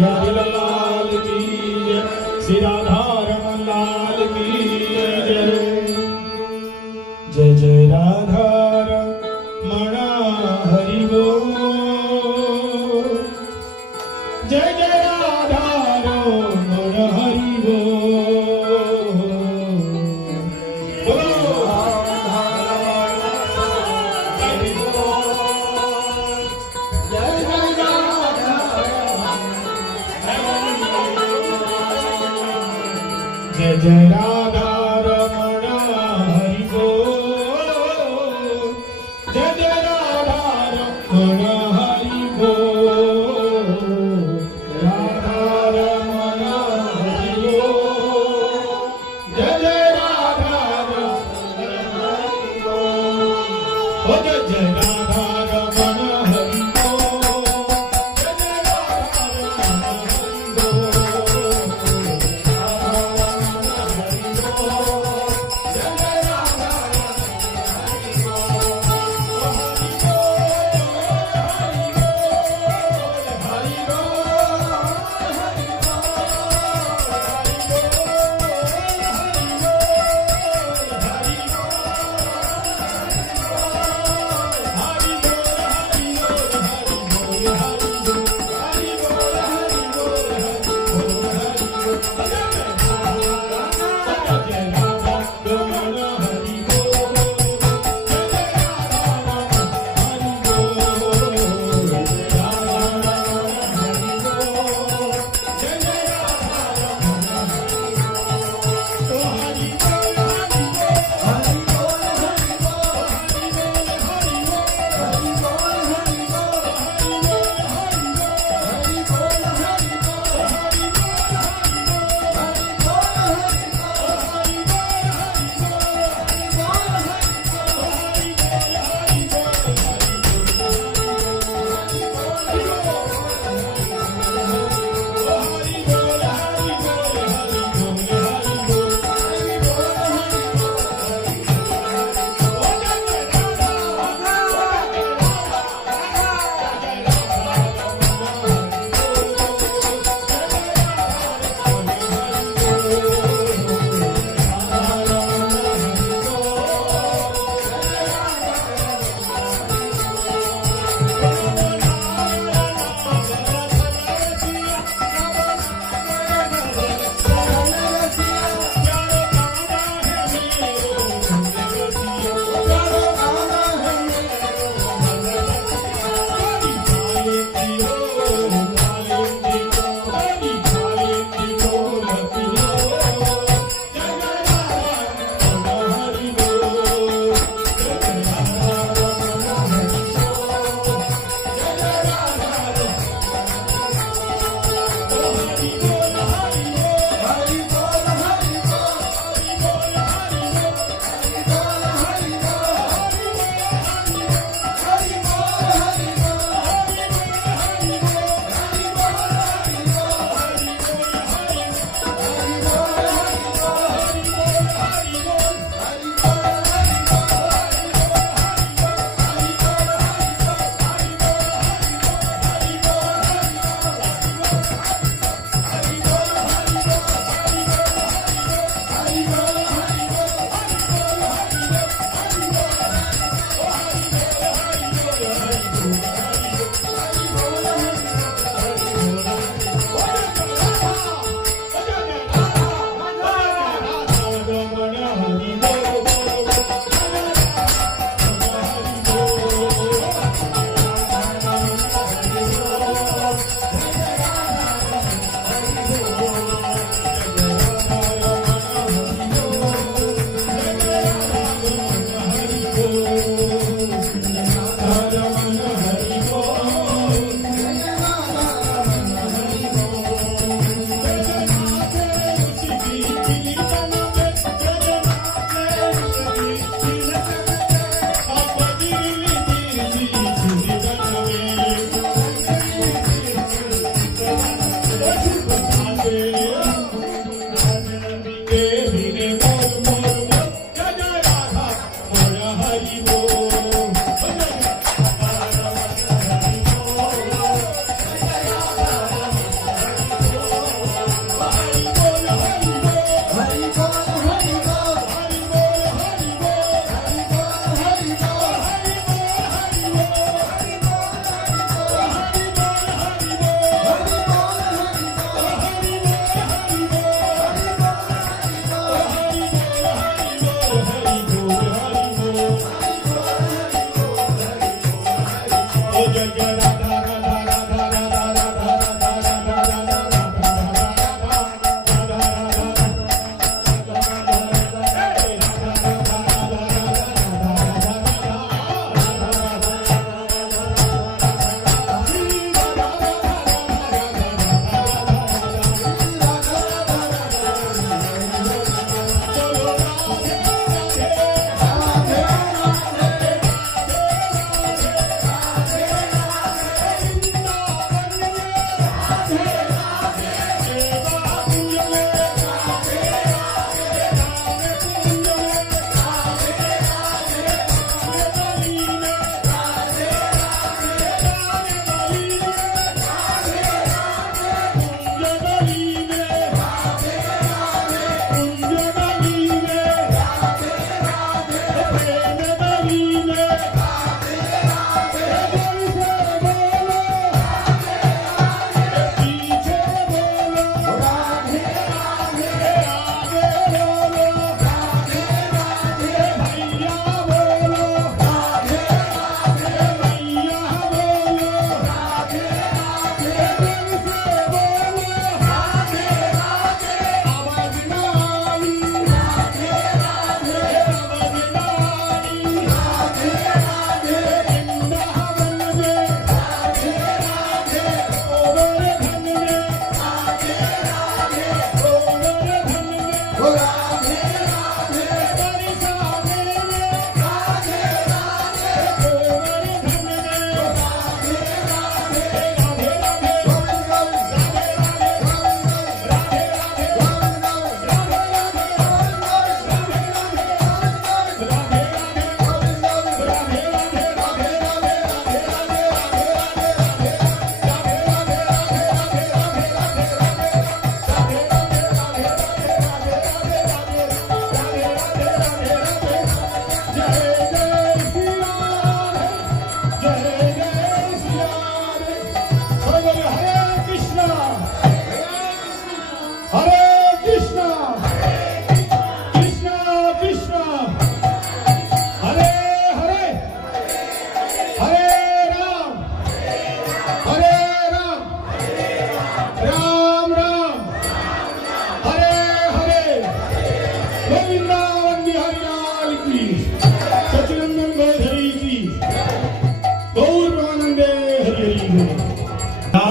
लाल की जय, श्री राधा रमण लाल की जय। जय जय राधा रमण हरि बोल, जय जय राधा रमण हरि बोल। बोलो राधा रमण हरि बोल, जय जय राधा जय जय राधा रमण हरि बोल, जय जय राधा रमण हरि बोल, राधा रमण हरि बोल, जय जय राधा रमण हरि बोल, ओ जय जय राधा रमण हरि बोल, जय जय राधा रमण हरि बोल, राधा रमण हरि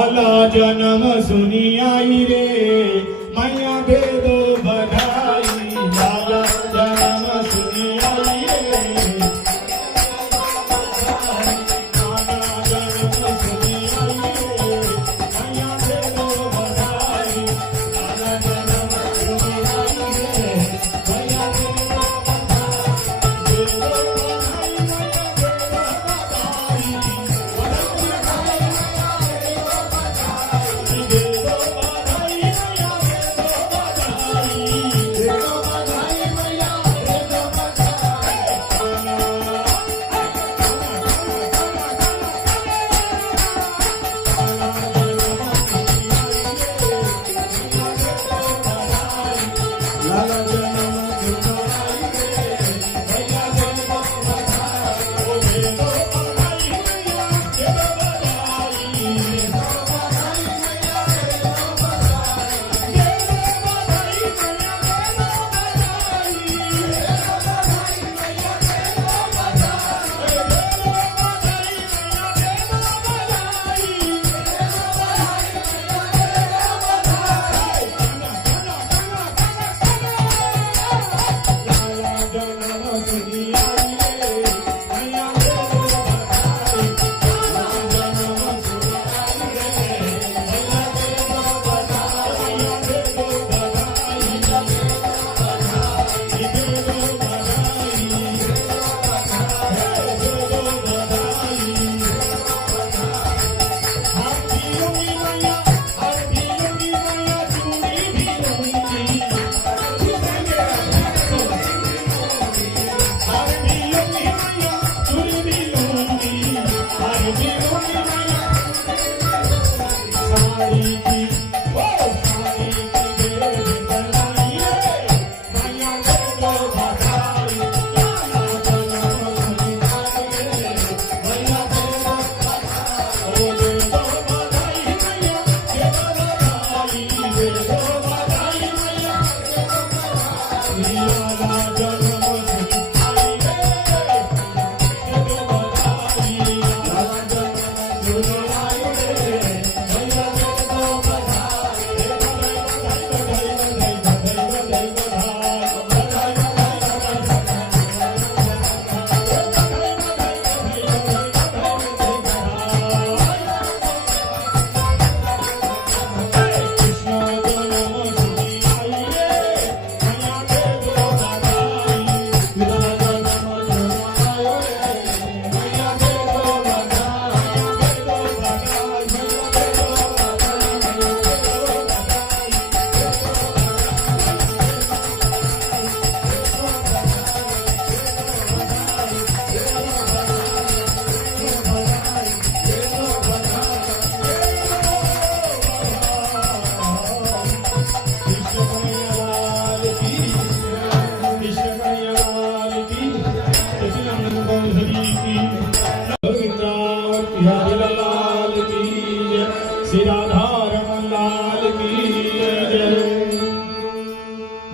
लाला जन्म सुनी आई रे मैया दे दो बधाई लाला जन्म सुनी आई रे लाला जन्म सुनी आई रे मैया दे दो बधाई लाला जन्म सुनी आई रे मैया दे दो बधाई दे दो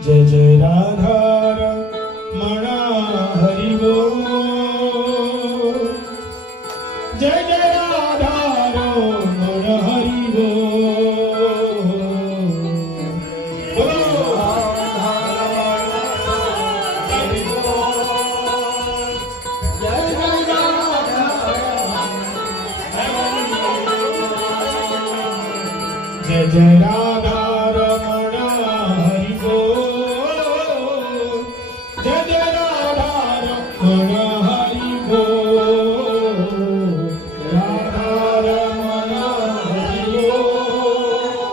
जय जय राधा रमण हरि बोल जय जय राधा रमण हरि बोल जय जय राधा रमण हरि बोल जय जय राधा रमण हरि बोल राधा रमण हरि बोल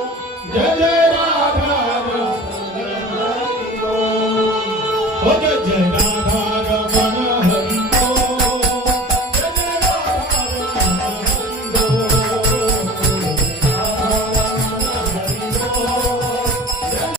जय जय राधा रमण हरि बोल जय जय